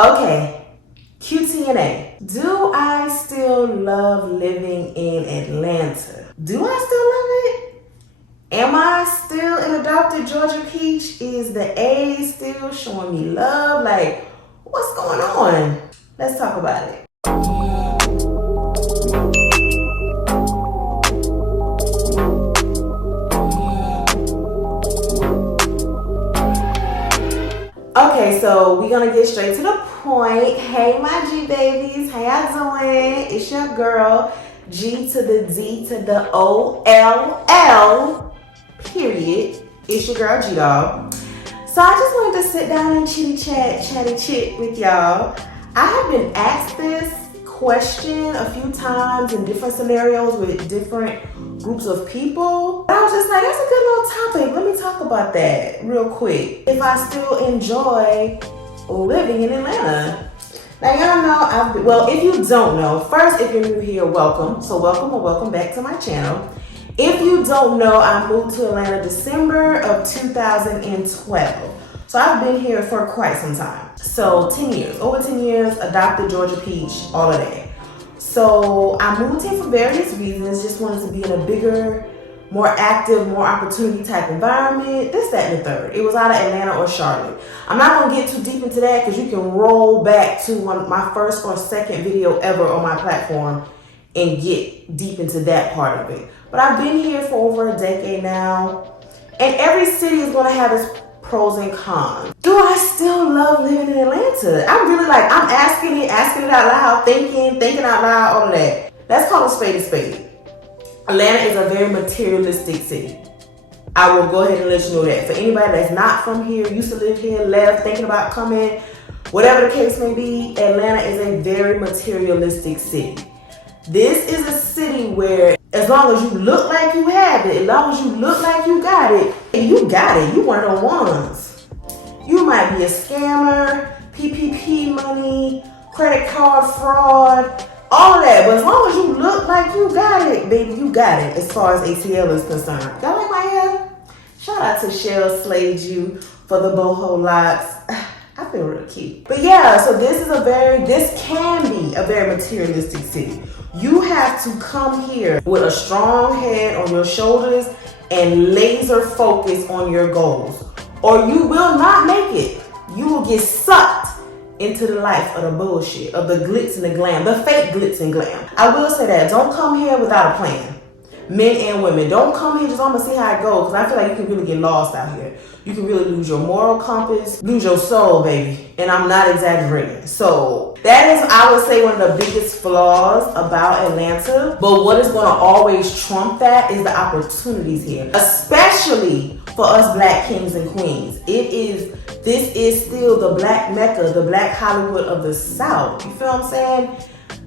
Okay, QTNA. Do I still love living in Atlanta? Do I still love it? Am I still an adopted Georgia peach? Is the A still showing me love? Like, what's going on? Let's talk about it. Okay, so we're gonna get straight to the point. Hey, my G babies, how y'all doing? It's your girl, G to the D to the O-L-L, period. It's your girl, G-Dog. So I just wanted to sit down and chatty chit with y'all. I have been asked this question a few times in different scenarios with different groups of people. I was just like, that's a good little topic. Let me talk about that real quick. If I still enjoy living in Atlanta. Now y'all know, well, if you don't know, first, if you're new here, welcome. So welcome or welcome back to my channel. If you don't know, I moved to Atlanta December of 2012. So I've been here for quite some time. So 10 years, over 10 years, adopted Georgia peach, all of that. So I moved here for various reasons, just wanted to be in a bigger, more active, more opportunity type environment, this, that, and the third. It was out of Atlanta or Charlotte. I'm not gonna get too deep into that because you can roll back to my first or second video ever on my platform and get deep into that part of it. But I've been here for over a decade now, and every city is gonna have its pros and cons. Do I still love living in Atlanta? I'm really like, I'm asking it out loud, thinking out loud, all of that. Let's call a spade. Atlanta is a very materialistic city. I will go ahead and let you know that. For anybody that's not from here, used to live here, left, thinking about coming, whatever the case may be, Atlanta is a very materialistic city. This is a city where as long as you look like you have it, as long as you look like you got it, you one of the ones. You might be a scammer, PPP money, credit card fraud, all of that. But as long as you look like you got it, baby, you got it as far as ATL is concerned. Y'all like my hair? Shout out to Shell Slayed You for the boho locks. I feel real cute. But yeah, so this can be a very materialistic city. You have to come here with a strong head on your shoulders and laser focus on your goals, or you will not make it. You will get sucked into the life of the bullshit, of the glitz and the glam, the fake glitz and glam. I will say that, don't come here without a plan. Men and women, don't come here just, I'm gonna see how it goes, because I feel like you can really get lost out here. You can really lose your moral compass, lose your soul, baby. And I'm not exaggerating. So that is, I would say, one of the biggest flaws about Atlanta. But what is gonna always trump that is the opportunities here, especially for us Black kings and queens. This is still the Black Mecca, the Black Hollywood of the South. You feel what I'm saying?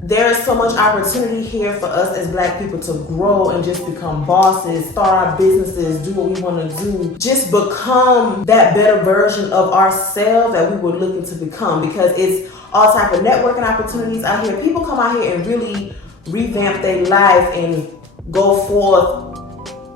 There is so much opportunity here for us as Black people to grow and just become bosses, start our businesses, do what we want to do, just become that better version of ourselves that we were looking to become, because it's all type of networking opportunities out here. People come out here and really revamp their life and go forth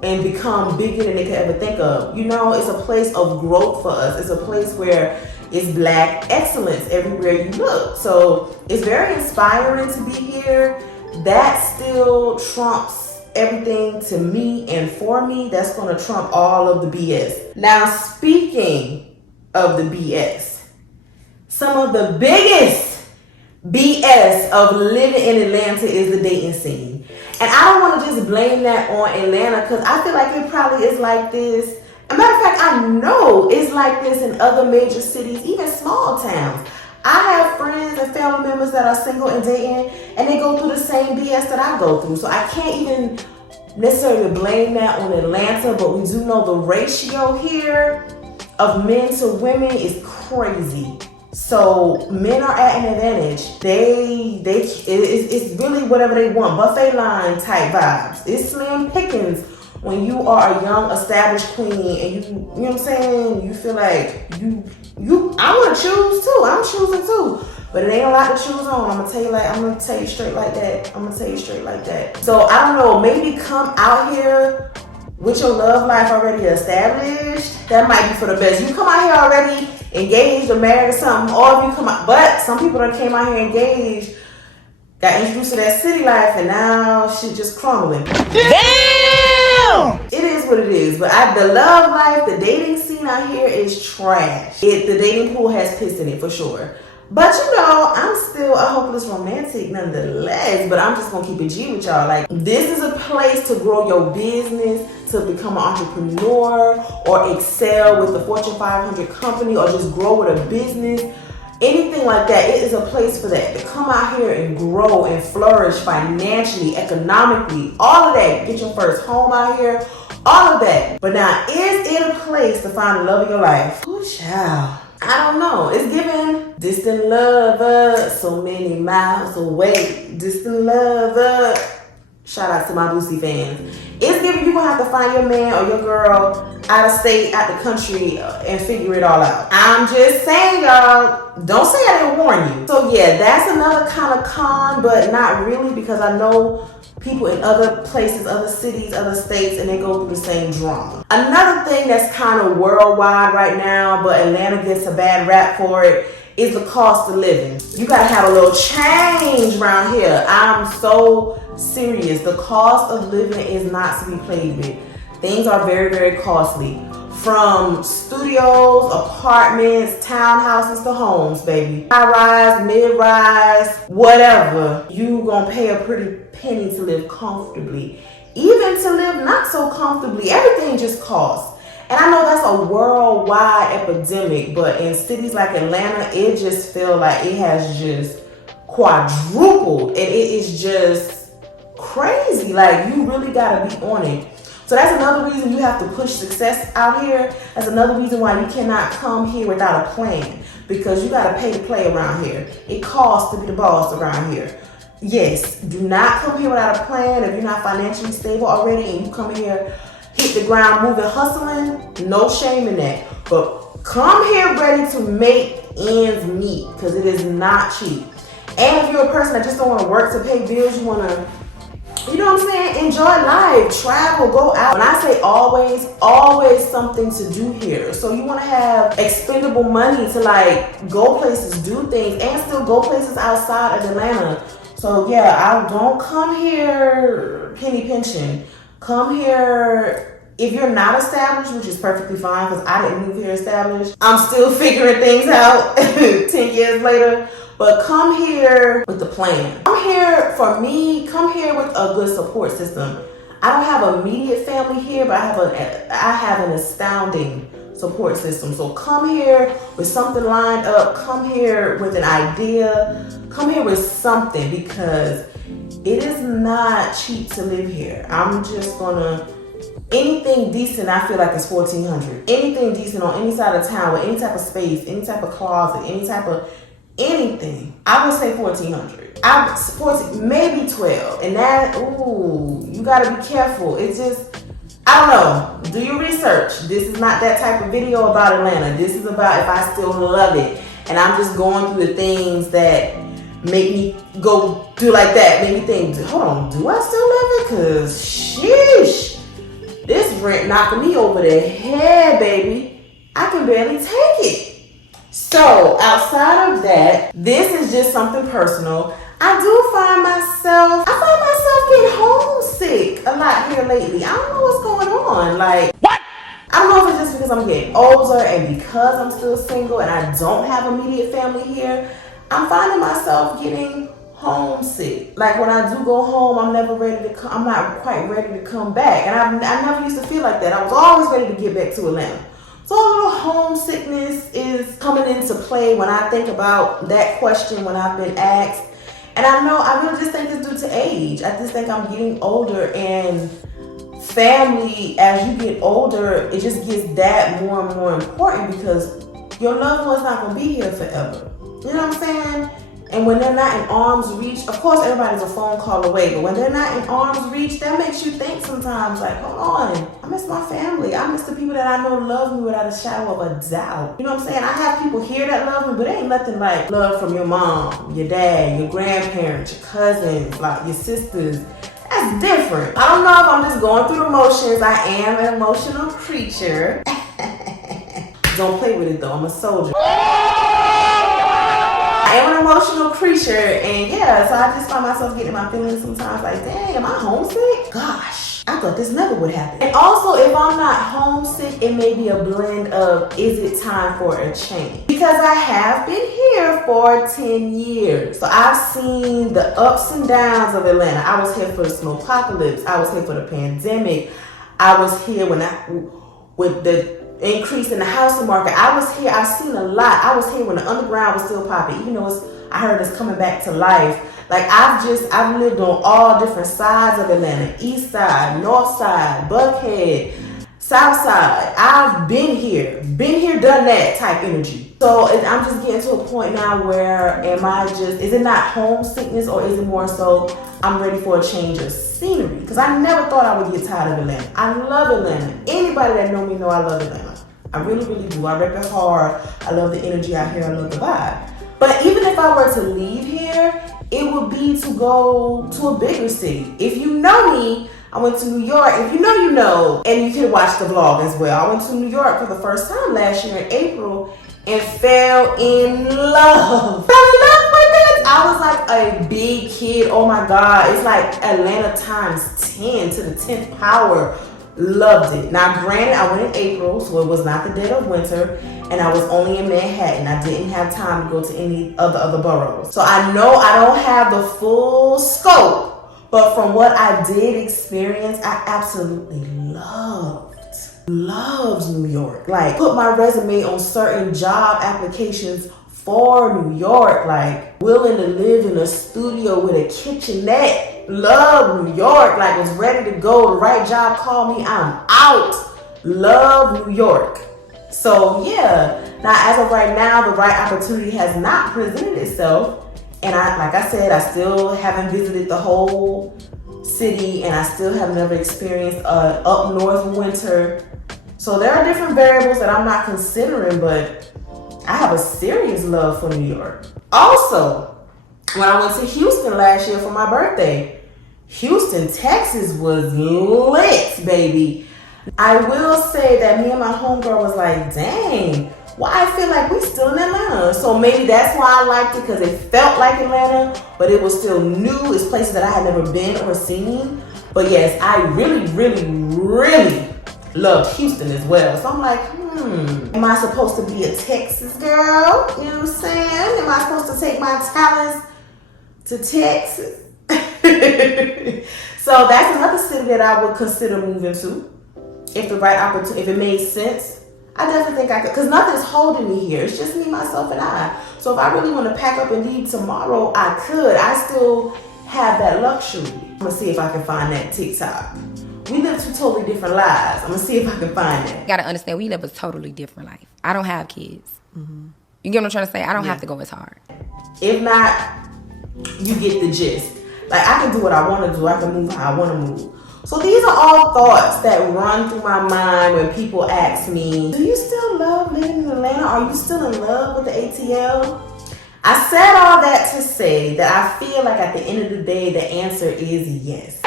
and become bigger than they could ever think of. You know, it's a place of growth for us. It's a place where it's Black excellence everywhere you look. So it's very inspiring to be here. That still trumps everything to me and for me. That's gonna trump all of the BS. Now, speaking of the BS, some of the biggest BS of living in Atlanta is the dating scene. And I don't wanna just blame that on Atlanta, because I feel like it probably is like this. As a matter of fact, I know it's like this in other major cities, even small towns. I have friends and family members that are single and dating, and they go through the same BS that I go through. So I can't even necessarily blame that on Atlanta, but we do know the ratio here of men to women is crazy. So men are at an advantage. It's really whatever they want, buffet line type vibes. It's slim pickings when you are a young established queen and you know what I'm saying, you feel like I want to choose too. I'm choosing too. But it ain't a lot to choose on. I'm gonna tell you straight like that. So I don't know, maybe come out here with your love life already established, that might be for the best. You come out here already engaged or married or something, or if you come out, but some people that came out here engaged, got introduced to that city life, and now shit just crumbling. Damn! It is what it is, but the love life, the dating scene out here is trash. The dating pool has piss in it for sure. But you know, I'm still a hopeless romantic nonetheless, but I'm just gonna keep it G with y'all. Like, this is a place to grow your business, to become an entrepreneur, or excel with the Fortune 500 company, or just grow with a business. Anything like that, it is a place for that. To come out here and grow and flourish financially, economically, all of that. Get your first home out here, all of that. But now, is it a place to find the love of your life? Oh, child. I don't know. It's giving distant lover, so many miles away. Distant lover. Shout out to my Boosie fans. It's giving you gonna have to find your man or your girl out of state, out the country, and figure it all out. I'm just saying, y'all, don't say I didn't warn you. So yeah, that's another kind of con, but not really, because I know people in other places, other cities, other states, and they go through the same drama. Another thing that's kind of worldwide right now, but Atlanta gets a bad rap for it, is the cost of living. You gotta have a little change around here. I'm so serious. The cost of living is not to be played with. Things are very, very costly. From studios, apartments, townhouses to homes, baby. High-rise, mid-rise, whatever. You gonna pay a pretty penny to live comfortably. Even to live not so comfortably, everything just costs. And I know that's a worldwide epidemic, but in cities like Atlanta, it just feels like it has just quadrupled. And it is just crazy. Like, you really gotta be on it. So that's another reason you have to push success out here. That's another reason why you cannot come here without a plan, because you gotta pay to play around here. It costs to be the boss around here. Yes, do not come here without a plan. If you're not financially stable already and you come here, hit the ground moving, hustling, no shame in that. But come here ready to make ends meet, because it is not cheap. And if you're a person that just don't want to work to pay bills, you want to, you know what I'm saying, enjoy life, travel, go out. When I say always, always something to do here. So you want to have expendable money to like go places, do things, and still go places outside of Atlanta. So yeah, I don't come here penny pinching. Come here, if you're not established, which is perfectly fine, because I didn't move here established. I'm still figuring things out 10 years later. But come here with a plan. Come here, for me, come here with a good support system. I don't have immediate family here, but I have an astounding support system. So come here with something lined up. Come here with an idea. Come here with something, because it is not cheap to live here. I'm just gonna, anything decent I feel like is $1,400. Anything decent on any side of town with any type of space, any type of closet, any type of anything, I would say $1,400. Maybe 12. And that, ooh, you gotta be careful. It's just, I don't know. Do your research. This is not that type of video about Atlanta. This is about if I still love it. And I'm just going through the things that make me go do like that. Make me think, hold on, do I still love it? Cause sheesh, this rent knocking me over the head, baby. I can barely take it. So outside of that, this is just something personal. I find myself getting homesick a lot here lately. I don't know what's going on. Like, what? I don't know if it's just because I'm getting older and because I'm still single and I don't have immediate family here. I'm finding myself getting homesick. Like, when I do go home, I'm not quite ready to come back. And I never used to feel like that. I was always ready to get back to Atlanta. So a little homesickness is coming into play when I think about that question when I've been asked. And I really just think it's due to age. I just think I'm getting older, and family, as you get older, it just gets that more and more important, because your loved one's not going to be here forever. You know what I'm saying? And when they're not in arm's reach, of course everybody's a phone call away, but when they're not in arm's reach, that makes you think sometimes, like, hold on, I miss my family. I miss the people that I know love me without a shadow of a doubt. You know what I'm saying? I have people here that love me, but it ain't nothing like love from your mom, your dad, your grandparents, your cousins, like your sisters. That's different. I don't know if I'm just going through the motions. I am an emotional creature. Don't play with it though, I'm a soldier. I am an emotional creature, and yeah, so I just find myself getting my feelings sometimes like, dang, am I homesick? Gosh, I thought this never would happen. And also, if I'm not homesick, it may be a blend of, is it time for a change? Because I have been here for 10 years. So I've seen the ups and downs of Atlanta. I was here for the snowpocalypse. I was here for the pandemic. I was here with the increase in the housing market. I was here, I've seen a lot. I was here when the underground was still popping, even though I heard it's coming back to life. Like I've lived on all different sides of Atlanta, east side, north side, Buckhead, south side. I've been here, done that type energy. So I'm just getting to a point now where is it not homesickness, or is it more so I'm ready for a change of scenery? Because I never thought I would get tired of Atlanta. I love Atlanta. Anybody that know me know I love Atlanta. I really, really do. I rep it hard. I love the energy out here. I love the vibe. But even if I were to leave here, it would be to go to a bigger city. If you know me, I went to New York. If you know, you know. And you can watch the vlog as well. I went to New York for the first time last year in April and fell in love. Fell in love with it. I was like a big kid. Oh my God. It's like Atlanta times 10 to the 10th power. Loved it. Now, granted, I went in April, so it was not the dead of winter, and I was only in Manhattan. I didn't have time to go to any of the other boroughs. So I know I don't have the full scope, but from what I did experience, I absolutely loved New York. Like, put my resume on certain job applications for New York, like willing to live in a studio with a kitchenette. Love New York, like was ready to go. The right job called me, I'm out. Love New York. So yeah, now as of right now, the right opportunity has not presented itself. And like I said, I still haven't visited the whole city, and I still have never experienced up north winter. So there are different variables that I'm not considering, but I have a serious love for New York. Also, when I went to Houston last year for my birthday, Houston, Texas was lit, baby. I will say that me and my homegirl was like, dang, why I feel like we still in Atlanta. So maybe that's why I liked it, because it felt like Atlanta, but it was still new. It's places that I had never been or seen. But yes, I really, really, really loved Houston as well. So I'm like, am I supposed to be a Texas girl? You know what I'm saying? Am I supposed to take my talents to Texas? So that's another city that I would consider moving to. If the right opportunity, if it made sense, I definitely think I could, because nothing's holding me here. It's just me, myself, and I. So if I really want to pack up and leave tomorrow, I could. I still have that luxury. I'm going to see if I can find that TikTok. We live two totally different lives. I'm going to see if I can find it. You got to understand, we live a totally different life. I don't have kids. Mm-hmm. You get what I'm trying to say? I don't have to go as hard. If not, you get the gist. Like, I can do what I want to do. I can move how I want to move. So these are all thoughts that run through my mind when people ask me, do you still love living in Atlanta? Are you still in love with the ATL? I said all that to say that I feel like at the end of the day, the answer is yes.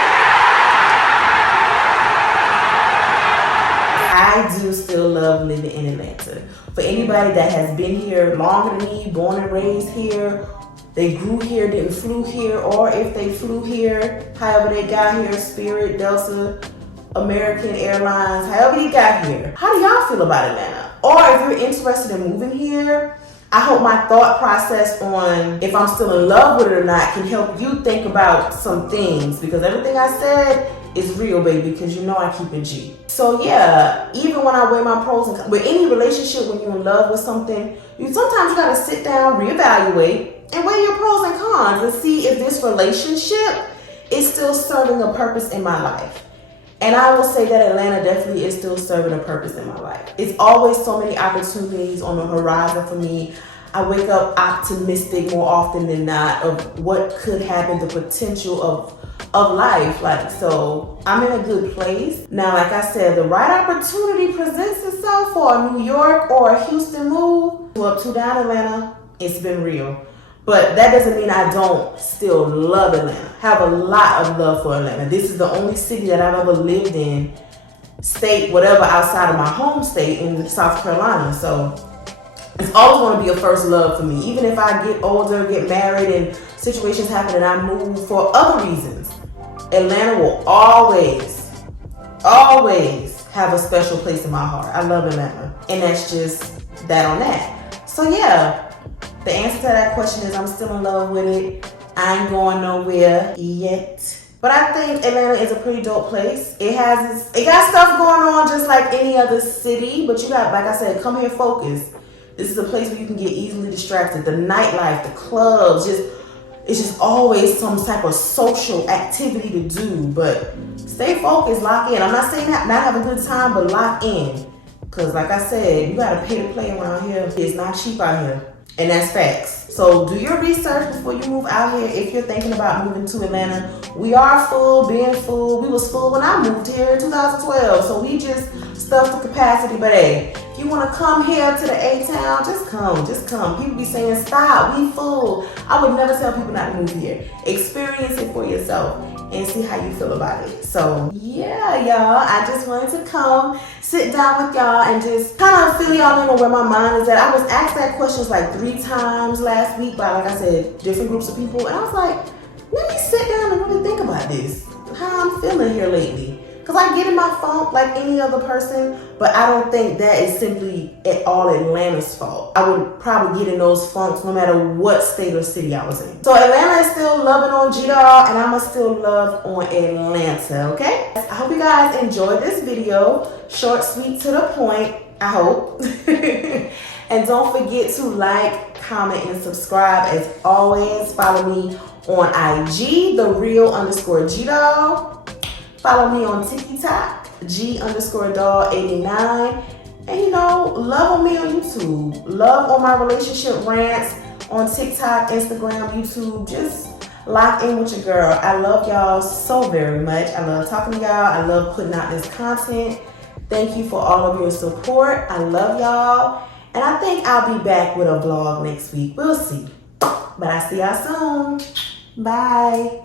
I do still love living in Atlanta. For anybody that has been here longer than me, born and raised here, they grew here, didn't flew here, or if they flew here, however they got here, Spirit, Delta, American Airlines, however they got here. How do y'all feel about Atlanta? Or if you're interested in moving here, I hope my thought process on if I'm still in love with it or not can help you think about some things, because everything I said is real, baby, because you know I keep it G. So yeah, even when I weigh my pros and cons, with any relationship, when you're in love with something, sometimes you gotta sit down, reevaluate, and weigh your pros and cons and see if this relationship is still serving a purpose in my life. And I will say that Atlanta definitely is still serving a purpose in my life. It's always so many opportunities on the horizon for me. I wake up optimistic more often than not of what could happen, the potential of life. Like, so I'm in a good place. Now, like I said, the right opportunity presents itself for a New York or a Houston move. 2 up, 2 down Atlanta, it's been real. But that doesn't mean I don't still love Atlanta. Have a lot of love for Atlanta. This is the only city that I've ever lived in, state, whatever, outside of my home state in South Carolina. So it's always going to be a first love for me. Even if I get older, get married, and situations happen and I move for other reasons, Atlanta will always have a special place in my heart. I love Atlanta. And that's just that on that. So yeah, the answer to that question is I'm still in love with it. I ain't going nowhere yet. But I think Atlanta is a pretty dope place. It got stuff going on just like any other city, but you got, like I said, come here focused. This is a place where you can get easily distracted. The nightlife, the clubs, it's just always some type of social activity to do. But stay focused, lock in. I'm not saying that not have a good time, but lock in. Because like I said, you got to pay to play around here. It's not cheap out here. And that's facts. So do your research before you move out here if you're thinking about moving to Atlanta. We are full, being full. We was full when I moved here in 2012. So we just stuffed the capacity. But hey, if you want to come here to the A-Town, just come. People be saying, stop, we full. I would never tell people not to move here. Experience it for yourself and see how you feel about it. So yeah, y'all, I just wanted to come sit down with y'all and just kind of fill y'all in on where my mind is at. I was asked that questions like 3 times last week by, like I said, different groups of people, and I was like, let me sit down and really think about this, how I'm feeling here lately. Because I get in my funk like any other person, but I don't think that is simply at all Atlanta's fault. I would probably get in those funks no matter what state or city I was in. So Atlanta is still loving on G-Dog, and I'ma still love on Atlanta, okay? I hope you guys enjoyed this video. Short, sweet, to the point, I hope. And don't forget to like, comment, and subscribe. As always, follow me on IG, _G-Dog. Follow me on TikTok, G_Dog89. And love on me on YouTube. Love on my relationship rants on TikTok, Instagram, YouTube. Just lock in with your girl. I love y'all so very much. I love talking to y'all. I love putting out this content. Thank you for all of your support. I love y'all. And I think I'll be back with a vlog next week. We'll see. But I see y'all soon. Bye.